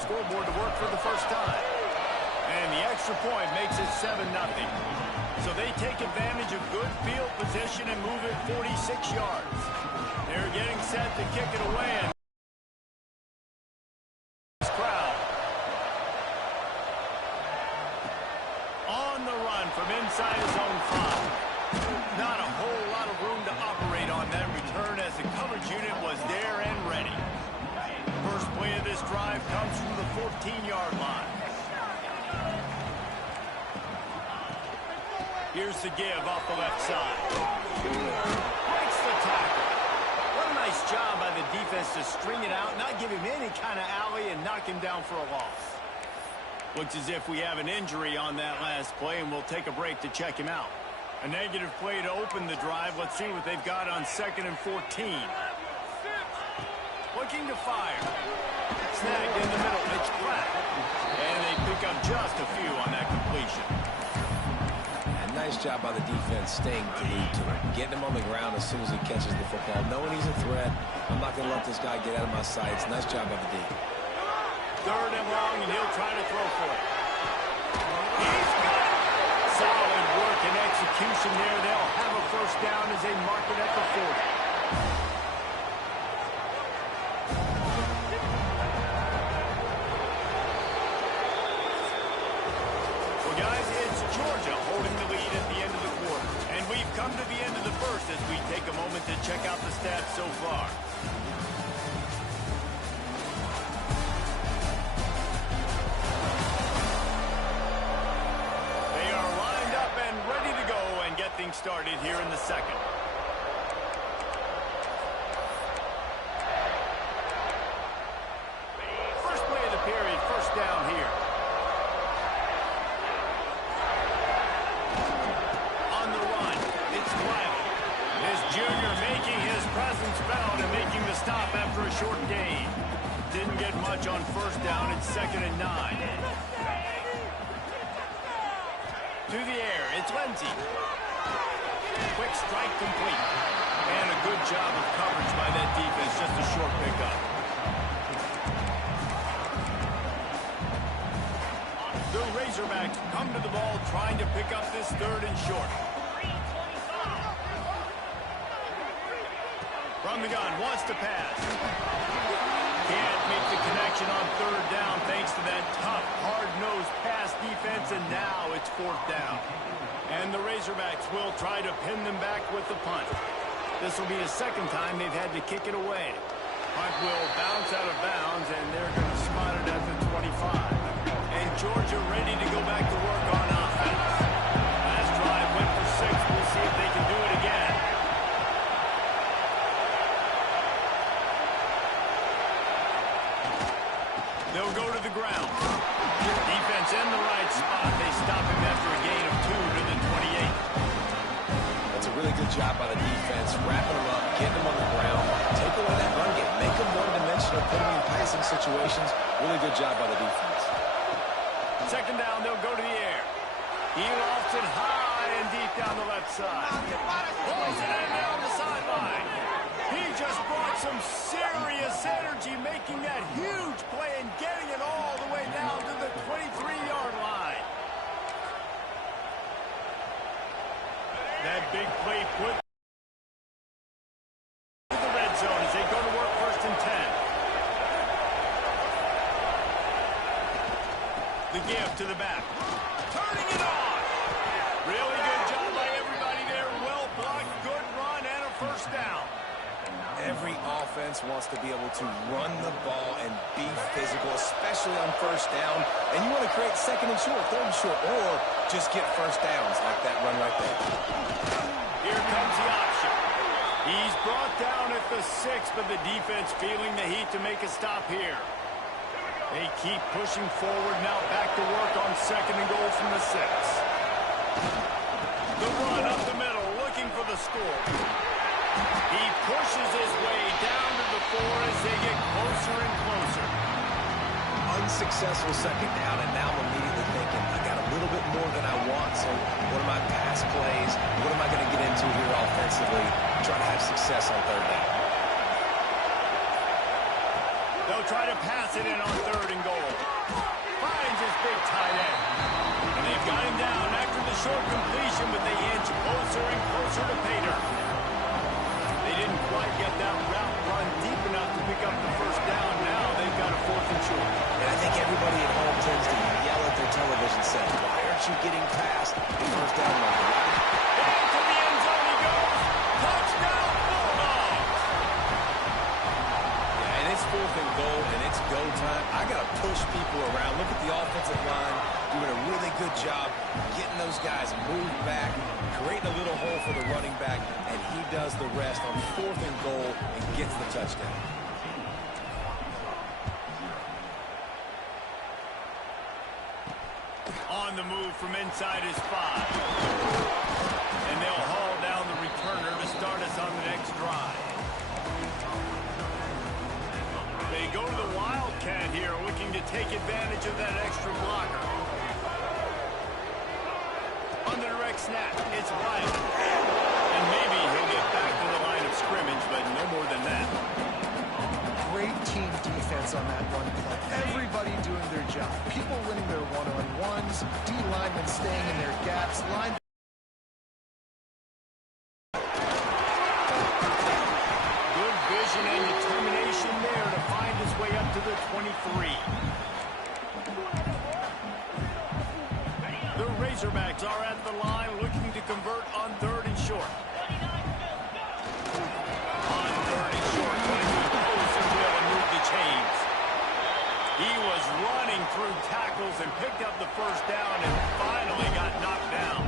scoreboard to work for the first time. And the extra point makes it 7-0. So they take advantage of good field position and move it 46 yards. They're getting set to kick it away. And this crowd on the run from inside his own 5. Not a whole lot of room to operate on that return as the coverage unit was there and ready. First play of this drive comes from the 14-yard line. Here's the give off the left side. Breaks the tackle. What a nice job by the defense to string it out, not give him any kind of alley, and knock him down for a loss. Looks as if we have an injury on that last play, and we'll take a break to check him out. A negative play to open the drive. Let's see what they've got on 2nd and 14. Looking to fire. Snagged in the middle. It's cracked. And they pick up just a few on that completion. Nice job by the defense staying glued to him, getting him on the ground as soon as he catches the football, knowing he's a threat. I'm not going to let this guy get out of my sights. Nice job by the D. 3rd and long, and he'll try to throw for it. He's got it. Solid work and execution there. They'll have a first down as they mark it at the 40. Come to the end of the first as we take a moment to check out the stats so far. They are lined up and ready to go and get things started here in the second. First play of the period, first down here. Junior making his presence felt and making the stop after a short gain. Didn't get much on first down. It's 2nd and 9. To the air, it's Lindsey. Quick strike complete. And a good job of coverage by that defense. Just a short pickup. The Razorbacks come to the ball trying to pick up this 3rd and short. From the gun, wants to pass. Can't make the connection on 3rd down thanks to that tough, hard-nosed pass defense, and now it's 4th down. And the Razorbacks will try to pin them back with the punt. This will be the 2nd time they've had to kick it away. Punt will bounce out of bounds, and they're going to spot it at the 25. And Georgia ready to go back to work on offense. Last drive went for 6. We'll see if they can do it again. They'll go to the ground. Defense in the right spot. They stop him after a gain of 2 to the 28. That's a really good job by the defense, wrapping him up, getting him on the ground, take away that run game, make him one-dimensional, put him in passing situations. Really good job by the defense. 2nd down, they'll go to the air. He lofts it high and deep down the left side. Pulls it in down the sideline. He just brought some serious energy, making that huge play and getting it all the way down to the 23-yard line. That big play put the red zone as they go to work 1st and 10. The give to the back. Turning it on. Really good job by everybody there. Well blocked, good run, and a first down. Every offense wants to be able to run the ball and be physical, especially on first down. And you want to create 2nd and short, 3rd and short, or just get first downs like that run right there. Here comes the option. He's brought down at the 6, but the defense feeling the heat to make a stop here. They keep pushing forward, now back to work on 2nd and goal from the 6. The run up the middle, looking for the score. He pushes his way down to the 4 as they get closer and closer. Unsuccessful 2nd down, and now I'm immediately thinking, I got a little bit more than I want, so what are my pass plays? What am I going to get into here offensively? Try to have success on 3rd down. They'll try to pass it in on 3rd and goal. short completion, but they inch closer and closer to pay dirt. They didn't quite get that route run deep enough to pick up the first down. Now they've got a 4th and short. And I think everybody at home tends to yell at their television set, why aren't you getting past the first down marker? Into the end zone he goes. Touchdown, Bulldogs! Yeah, and it's 4th and goal, and it's go time. I got to push people around. Look at the offensive line doing a really good job getting those guys moved back, creating a little hole for the running back, and he does the rest on 4th and goal and gets the touchdown. On the move from inside his 5. And they'll haul down the returner to start us on the next drive. They go to the Wildcat here, looking to take advantage of that extra blocker. On the direct snap, it's Wyatt. And maybe he'll get back to the line of scrimmage, but no more than that. Great team defense on that run play. Everybody doing their job. People winning their one-on-ones. D linemen staying in their gaps. Line. Good vision and determination there to find his way up to the 23. The Razorbacks are at the line looking to convert on 3rd and short. On 3rd and short, going to close their will and move the chains. He was running through tackles and picked up the first down and finally got knocked down.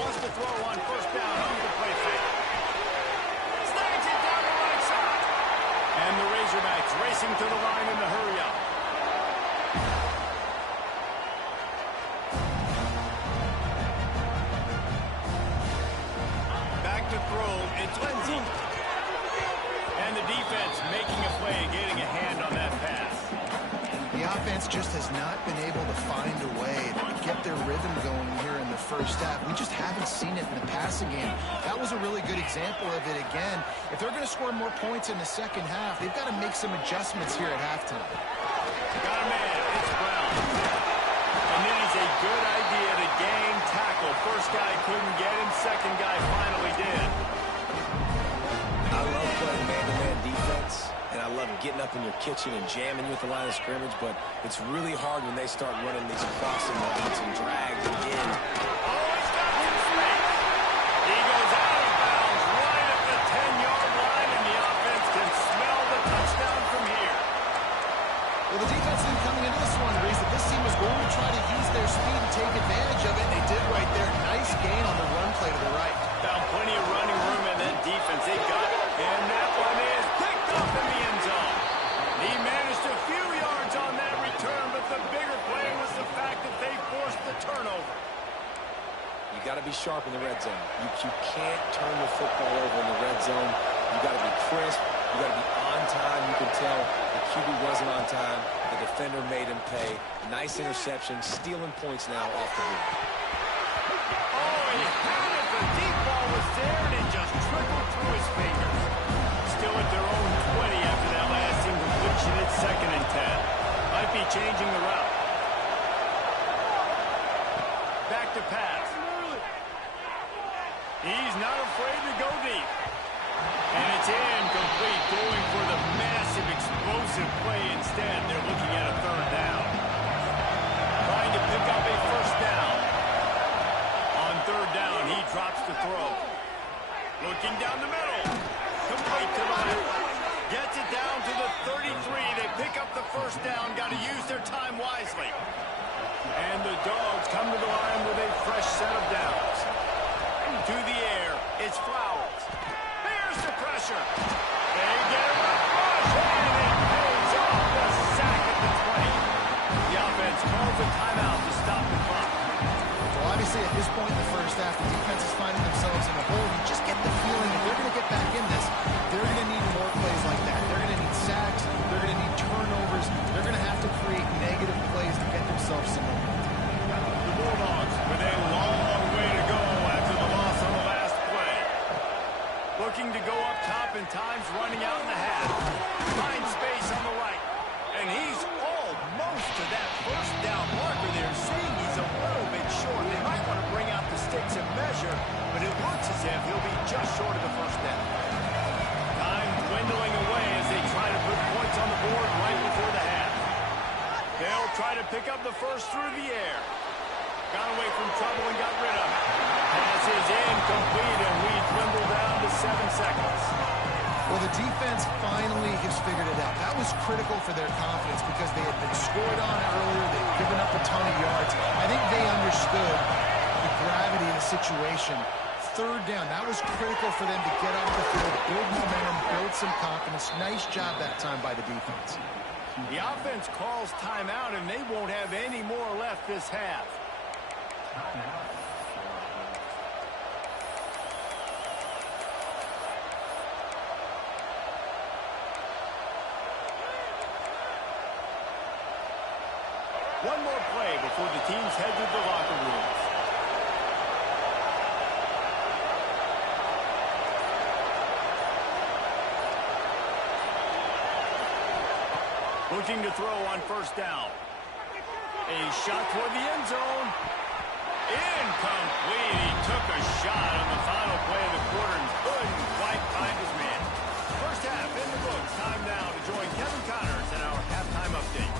Wants to throw on 1st down on the play fake. Snags it down the right side. And the Razorbacks racing to the line in the hurry-up. Back to throw, it's Lindsey. And the defense making a play, getting a hand on that pass. The offense just has not been able to find a way to get their rhythm going here in the first half. We just haven't seen it in the passing game. That was a really good example of it again. If they're going to score more points in the second half, they've got to make some adjustments here at halftime. Got a man, it's Brown. And it is a good idea to gang tackle. First guy couldn't get him, second guy finally did. I love playing man-to-man defense, and I love getting up in your kitchen and jamming you at the line of scrimmage, but it's really hard when they start running these crossing routes and drags again. Oh, he's got some space. He goes out of bounds right at the 10-yard line, and the offense can smell the touchdown from here. Well, the defense then coming into this one, Reese, that this team was going to try to use their speed and take advantage of it, and they did right there. Nice gain on the run play to the right. Found plenty of running room in that defense. They got it. And that one is picked up in the end zone. He managed a few yards on that return, but the bigger play was the fact that they forced the turnover. You got to be sharp in the red zone. You can't turn the football over in the red zone. You got to be crisp. You got to be on time. You can tell the QB wasn't on time. The defender made him pay. Nice interception, stealing points now off the board. Oh, he had it. The deep ball was there, and it just trickled through his fingers. Still at their own 20 after that last incompletion. It's 2nd and 10. Might be changing the route. Back to pass. He's not afraid to go deep. And it's incomplete, going for the massive explosive play instead. They're looking at a 3rd down. Trying to pick up a 1st down. On 3rd down, he drops the throw. Looking down the middle. Complete to the left. Gets it down to the 33. They pick up the 1st down. Got to use their time wisely. And the Dogs come to the line with a fresh set of downs. To the air, it's Flowers. There's the pressure. They get him a rush, and it pays off the sack at the 20. The offense calls a timeout to stop the clock. Well, obviously, at this point in the first half, the defense is finding themselves in a hole. You just get the feeling if they're going to get back in this, they're going to need more plays like that. They're going to need sacks. They're going to need turnovers. They're going to have to create negative plays to get themselves some momentum. The Bulldogs with a long way to go after the loss on the last play. Looking to go up top, and time's running out in the pick up the first through the air. Got away from trouble and got rid of it. Pass is incomplete, and we dwindle down to 7 seconds. Well, the defense finally has figured it out. That was critical for their confidence because they had been scored on earlier. They'd given up a ton of yards. I think they understood the gravity of the situation. Third down, that was critical for them to get off the field, build momentum, build some confidence. Nice job that time by the defense. The offense calls timeout, and they won't have any more left this half. One more play before the teams head to the locker rooms. Looking to throw on first down. A shot toward the end zone. Incomplete. He took a shot on the final play of the quarter and couldn't quite find his man. First half in the books. Time now to join Kevin Connors in our halftime update.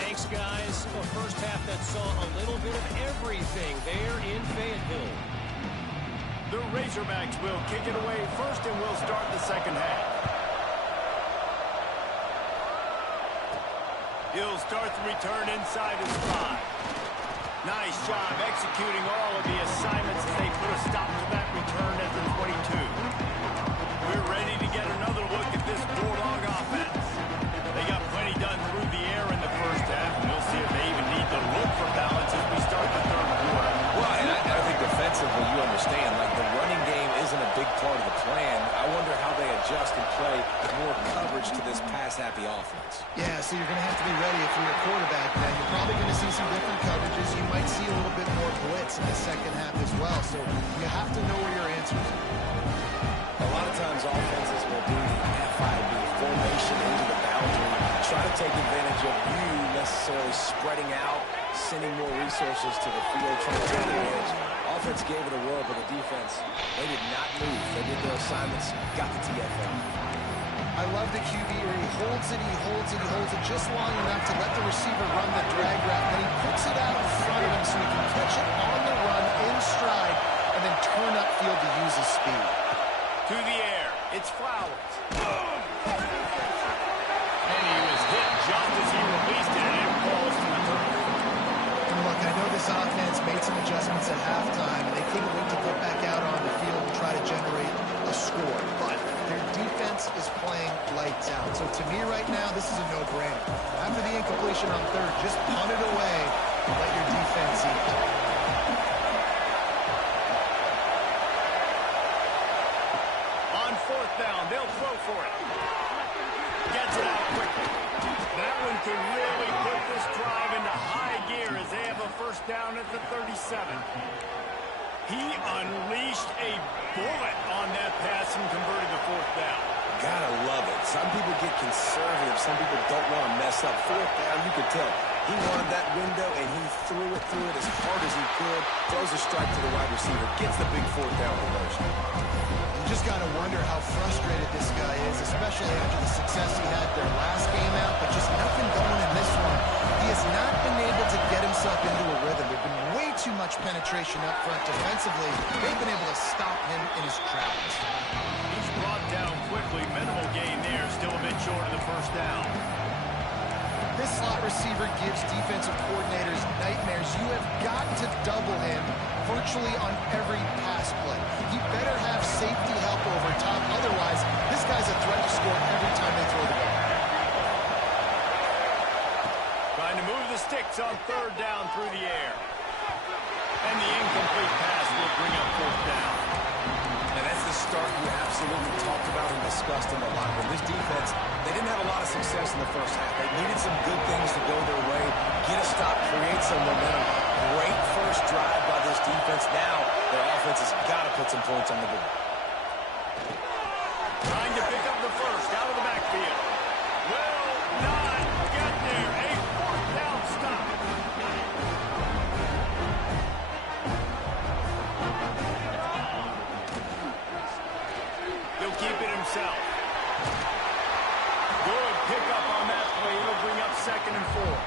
Thanks, guys. A first half that saw a little bit of everything there in Fayetteville. The Razorbacks will kick it away first, and we'll start the second half. He'll start the return inside his 5. Nice job executing all of the assignments as they put a stop to that return at the 22. We're ready to get another look at this Bulldog offense. They got plenty done through the air in the first half, and we'll see if they even need to look for balance as we start the third quarter. Well, and I think defensively, you understand, like the running game isn't a big part of the plan. I wonder how they adjust and play more coverage to this pass-happy offense. Yeah, so you're going to have to be ready if you're a quarterback. Now, you're probably going to see some different coverages. You might see a little bit more blitz in the second half as well. So you have to know where your answers are. A lot of times offenses will do the FIB formation into the boundary, try to take advantage of you necessarily spreading out, sending more resources to the field, trying to take advantage. Offense gave it a whirl, but the defense, they did not move. They did their assignments, got the TFL. I love the QB where he holds it, he holds it, he holds it just long enough to let the receiver run the drag route. Then he puts it out in front of him so he can catch it on the run in stride and then turn upfield to use his speed. To the air, it's Flowers. And he was hit just as he released it, and it falls to the turf. And look, I know this offense made some adjustments at halftime, and they couldn't wait to get back out on the field and try to generate a score. But their defense is playing lights out. So to me right now, this is a no-brainer. After the incompletion on third, just punt it away and let your defense eat. Down, they'll throw for it. Gets it out quickly. That one can really put this drive into high gear as they have a first down at the 37. He unleashed a bullet on that pass and converted the fourth down. Gotta love it. Some people get conservative. Some people don't want to mess up. Fourth down, you could tell. He wanted that window, and he threw it as hard as he could. Throws a strike to the wide receiver. Gets the big fourth down conversion. Just got to wonder how frustrated this guy is, especially after the success he had their last game out, but just nothing going in this one. He has not been able to get himself into a rhythm. There's been way too much penetration up front defensively. They've been able to stop him in his tracks. He's brought down quickly. Minimal gain there. Still a bit short of the first down. This slot receiver gives defensive coordinators nightmares. You have got to double him virtually on every pass play. He better have safety help over top. Otherwise, this guy's a threat to score every time they throw the ball. Trying to move the sticks on third down through the air. And the incomplete pass will bring up fourth down. And that's the start you absolutely talked about and discussed in the locker room. This defense, they didn't have a lot of success in the first half. They needed some good things to go their way, get a stop, create some momentum. Great first drive by this defense. Now their offense has got to put some points on the board. Trying to pick up the first out of the backfield. Will not get there. A fourth down stop. He'll keep it himself. Good pickup on that play. It'll bring up 2nd and 4.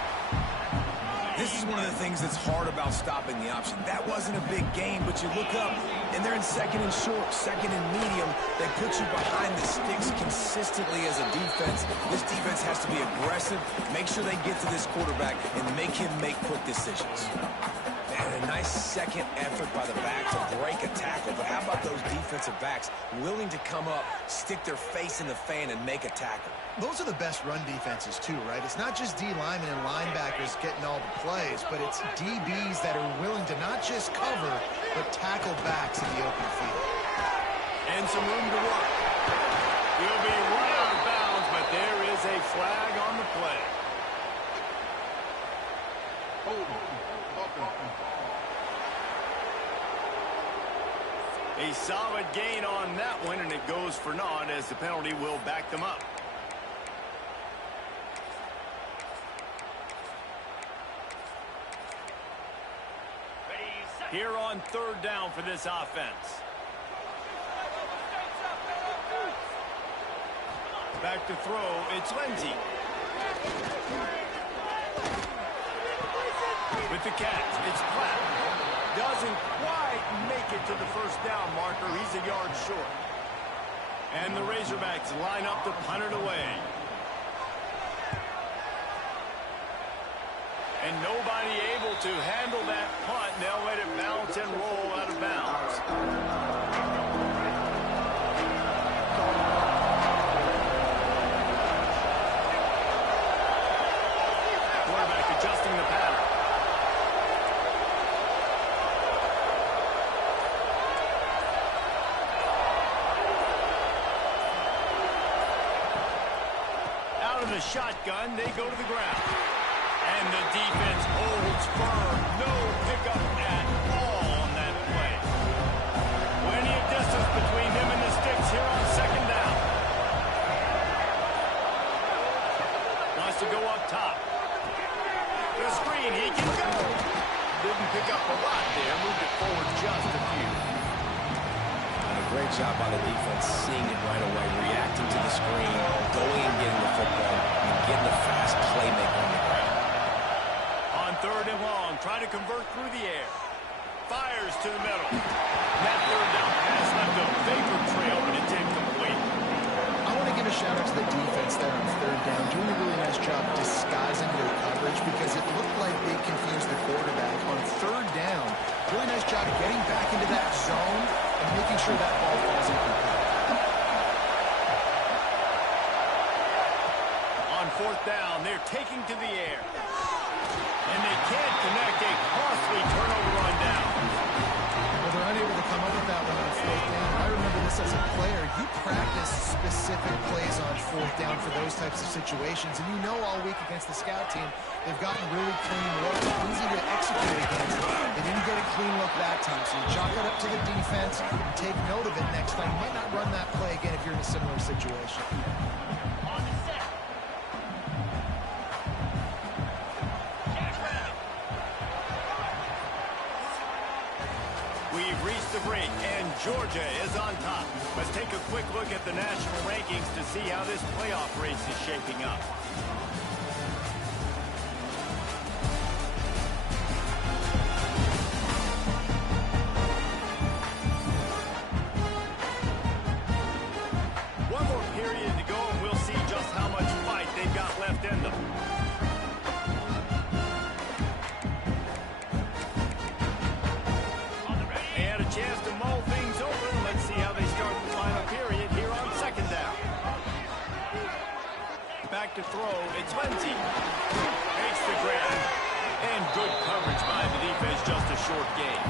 This is one of the things that's hard about stopping the option. That wasn't a big gain, but you look up, and they're in second and short, second and medium. They put you behind the sticks consistently as a defense. This defense has to be aggressive, make sure they get to this quarterback, and make him make quick decisions. And a nice second effort by the back to break a tackle. But how about those defensive backs willing to come up, stick their face in the fan, and make a tackle? Those are the best run defenses, too, right? It's not just D linemen and linebackers getting all the plays, but it's DBs that are willing to not just cover, but tackle backs in the open field. And some room to work. He'll be right out of bounds, but there is a flag on the play. A solid gain on that one, and it goes for naught as the penalty will back them up. Here on third down for this offense. Back to throw, it's Lindsey. With the catch, it's Platt. Doesn't quite make it to the first down marker. He's a yard short. And the Razorbacks line up to punt it away. And nobody able to handle that punt. They'll let it bounce and roll out of bounds. Quarterback adjusting the pattern. Out of the shotgun, they go to the ground. And the defense holds firm. No pickup at all on that play. Plenty of distance between him and the sticks here on second down. Wants to go up top. The screen, he can go. Didn't pick up a lot there. Moved it forward just a few. And a great job by the defense, seeing it right away, reacting to the screen, going and getting the football, and getting a fast playmaker on the ground. Third and long, trying to convert through the air. Fires to the middle. That third down pass left a vapor trail, but it's incomplete. I want to give a shout out to the defense there on third down, doing a really nice job disguising their coverage because it looked like they confused the quarterback on third down. Really nice job getting back into that zone and making sure that ball falls incomplete. On fourth down, they're taking to the air. And they can't connect. A costly turnover on down. Well, they're unable to come up with that one on fourth down. I remember this as a player. You practice specific plays on fourth down for those types of situations. And you know all week against the scout team, they've gotten really clean looks. Easy to execute against. They didn't get a clean look that time. So you chalk it up to the defense and take note of it next time. You might not run that play again if you're in a similar situation. We've reached the break, and Georgia is on top. Let's take a quick look at the national rankings to see how this playoff race is shaping up. One more period to go, and we'll see just how much fight they've got left in them. Chance to mull things over. Let's see how they start the final period here on second down. Back to throw. It's Lindsey. Makes the grab. And good coverage by the defense. Just a short gain.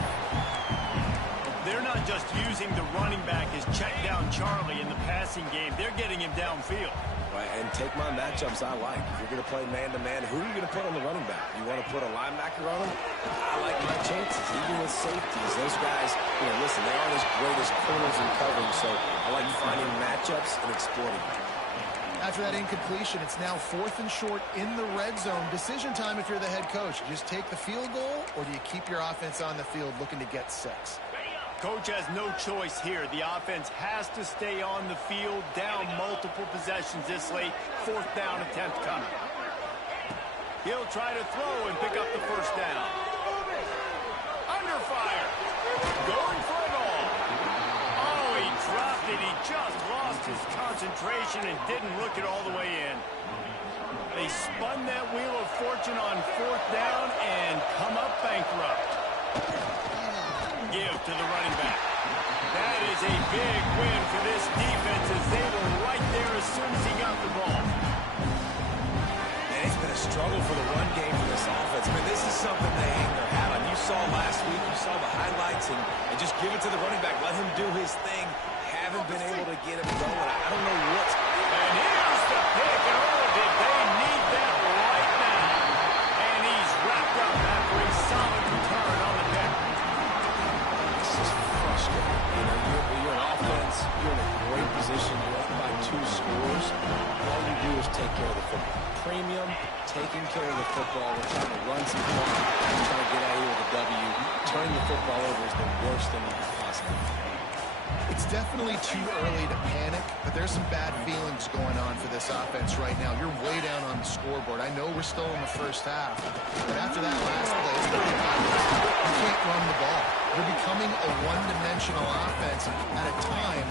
They're not just using the running back as check down Charlie in the passing game. They're getting him downfield. Right, and take my matchups I like. If you're going to play man-to-man, who are you going to put on the running back? You want to put a linebacker on him? I like my chances, even with safeties. Those guys, listen, they aren't as great as corners and coverage, so I like finding matchups and exploiting them. After that incompletion, it's now fourth and short in the red zone. Decision time if you're the head coach. You just take the field goal, or do you keep your offense on the field looking to get 6? Coach has no choice here. The offense has to stay on the field, down multiple possessions this late. Fourth down attempt coming. He'll try to throw and pick up the first down. Under fire. Going for it all. Oh, he dropped it. He just lost his concentration and didn't look it all the way in. They spun that wheel of fortune on fourth down and come up bankrupt. Give to the running back. That is a big win for this defense as they were right there as soon as he got the ball. And it's been a struggle for the run game for this offense. I mean, this is something they hang their hat on. You saw last week, you saw the highlights, and just give it to the running back. Let him do his thing. Haven't been able to get him going. I don't know what's... And here's the pick, and oh, did they need that right now. And he's wrapped up after a solid return on the pick. This is frustrating. You know, you're an offense, you're in a great position, you're up by 2 scores. All you do is take care of the football. Premium, taking care of the football. We're trying to run some clock, trying to get out of here with a W. Turning the football over is the worst thing you can possibly do. It's definitely too early to panic, but there's some bad feelings going on for this offense right now. You're way down on the scoreboard. I know we're still in the first half, but after that last play, it's pretty obvious. You can't run the ball. You're becoming a one-dimensional offense at a time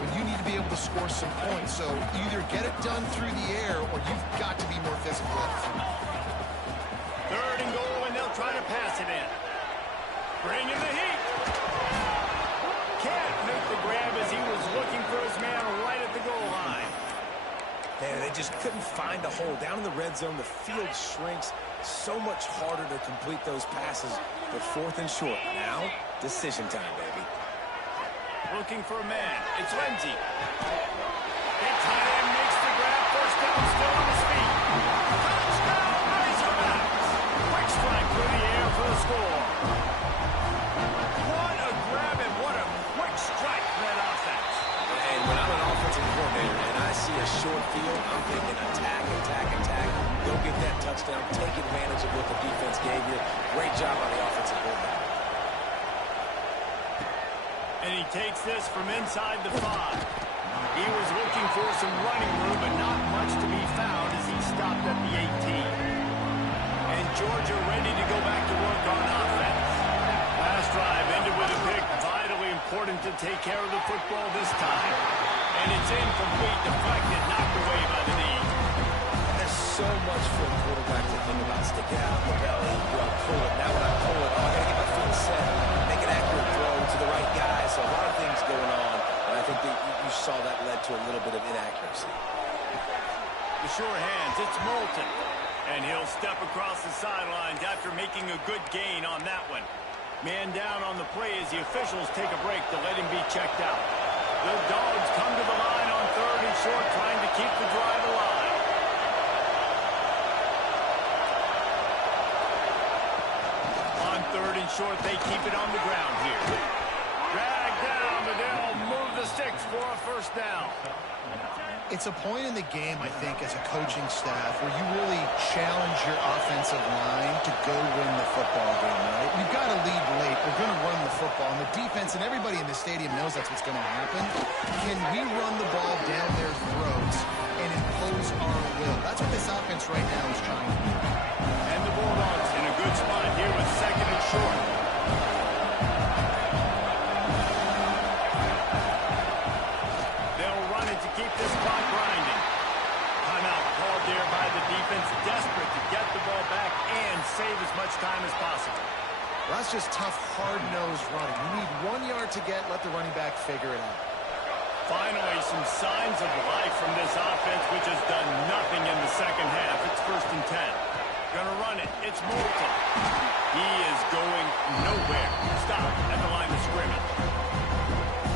when you need to be able to score some points. So either get it done through the air or you've got to be more physical up front. Third and goal, and they'll try to pass it in. Bring in the heat. Can't make the grab as he was looking for his man right at the goal line. Man, they just couldn't find a hole. Down in the red zone, the field shrinks. So much harder to complete those passes. But fourth and short. Now, decision time, baby. Looking for a man. It's Lindsey. Big tight end makes the grab. First down, still on his feet. Touchdown, Razorbacks. Quick strike through the air for the score. What a grab and what a quick strike for that offense. And when I'm an offensive coordinator and I see a short field, I'm thinking attack, attack, attack. Go get that touchdown. Take advantage of what the defense gave you. Great job on the offensive coordinator. And he takes this from inside the 5. He was looking for some running room, but not much to be found as he stopped at the 18. And Georgia ready to go back to work on offense. Last drive ended with a pick. Vitally important to take care of the football this time. And it's incomplete, deflected, knocked away by the knee. There's so much for a quarterback to think about. Stick it out the belly. Do I pull it? Now when I pull it, I got to get my feet set. Make an accurate throw to the right guy. So a lot of things going on. And I think that you saw that led to a little bit of inaccuracy. The sure hands, it's Moulton. And he'll step across the sidelines after making a good gain on that one. Man down on the play as the officials take a break to let him be checked out. The Dogs come to the line on third and short, trying to keep the drive alive. On third and short, they keep it on the ground here. Drag down, but they'll move the sticks for a first down. It's a point in the game, I think, as a coaching staff where you really challenge your offensive line to go win the football game, right? We've got to lead late. We're going to run the football. And the defense and everybody in the stadium knows that's what's going to happen. Can we run the ball down their throats and impose our will? That's what this offense right now is trying to do. And the Bulldogs in a good spot here with second and short. To keep this clock grinding. Timeout called there by the defense, desperate to get the ball back and save as much time as possible. Well, that's just tough, hard-nosed running. You need 1 yard to get, let the running back figure it out. Finally, some signs of life from this offense, which has done nothing in the second half. It's first and 10. Gonna run it. It's Moulton. He is going nowhere. Stop at the line of scrimmage.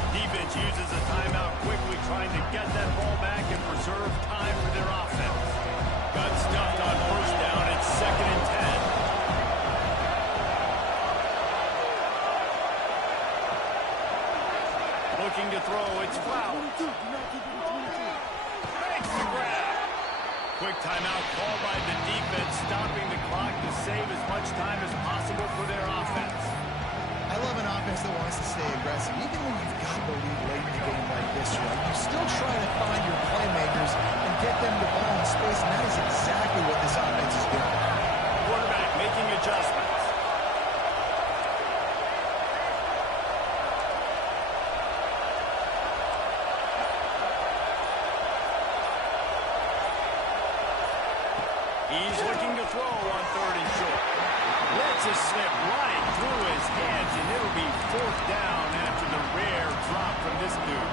Defense uses a timeout quickly, trying to get that ball back and preserve time for their offense. Got stuffed on first down. It's second and 10. Looking to throw. It's Flowers. Makes the grab. Quick timeout called by the defense, stopping the clock to save as much time as possible for their offense. I love an offense that wants to stay aggressive. Even when you've got the lead late in the game like this, right? You still try to find your playmakers and get them the ball in space, and that is exactly what this offense is doing. He's looking to throw on 3rd and short. Lets it slip right through his hands, and it'll be 4th down after the rare drop from this dude.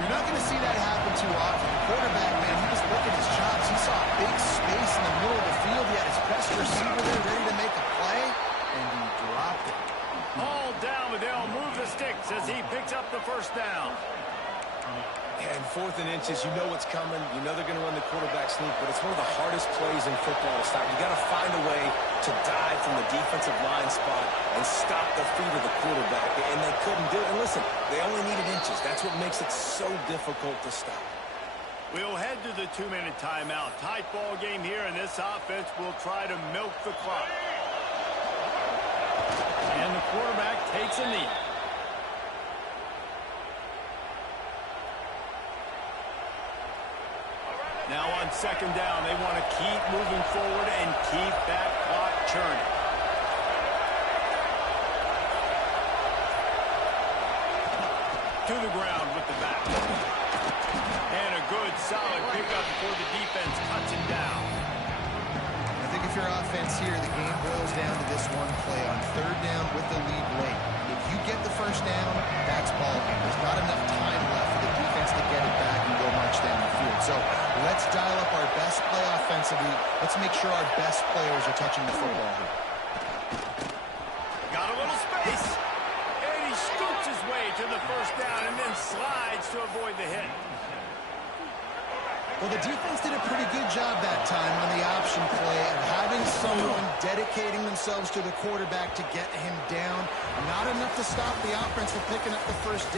You're not going to see that happen too often. The quarterback, man, he was looking his chops. He saw a big space in the middle of the field. He had his best receiver there ready to make a play, and he dropped it. All down, but they'll move the sticks as he picks up the 1st down. And 4th and inches, you know what's coming. You know they're going to run the quarterback sneak, but it's one of the hardest plays in football to stop. You got to find a way to dive from the defensive line spot and stop the feet of the quarterback, and they couldn't do it. And listen, they only needed inches. That's what makes it so difficult to stop. We'll head to the 2-minute timeout. Tight ball game here, and this offense will try to milk the clock. And the quarterback takes a knee. Now on 2nd down, they want to keep moving forward and keep that clock churning. To the ground with the back. And a good, solid pickup before the defense cuts him down. I think if you're offense here, the game boils down to this one play on 3rd down with the lead late. If you get the 1st down, that's ball game. There's not enough time left for the defense to get it back and go march down the field. So let's dial up our best play offensively. Let's make sure our best players are touching the football here. Got a little space. And he scoots his way to the 1st down and then slides to avoid the hit. Well, the defense did a pretty good job that time on the option play of having someone dedicating themselves to the quarterback to get him down. Not enough to stop the offense from picking up the 1st down.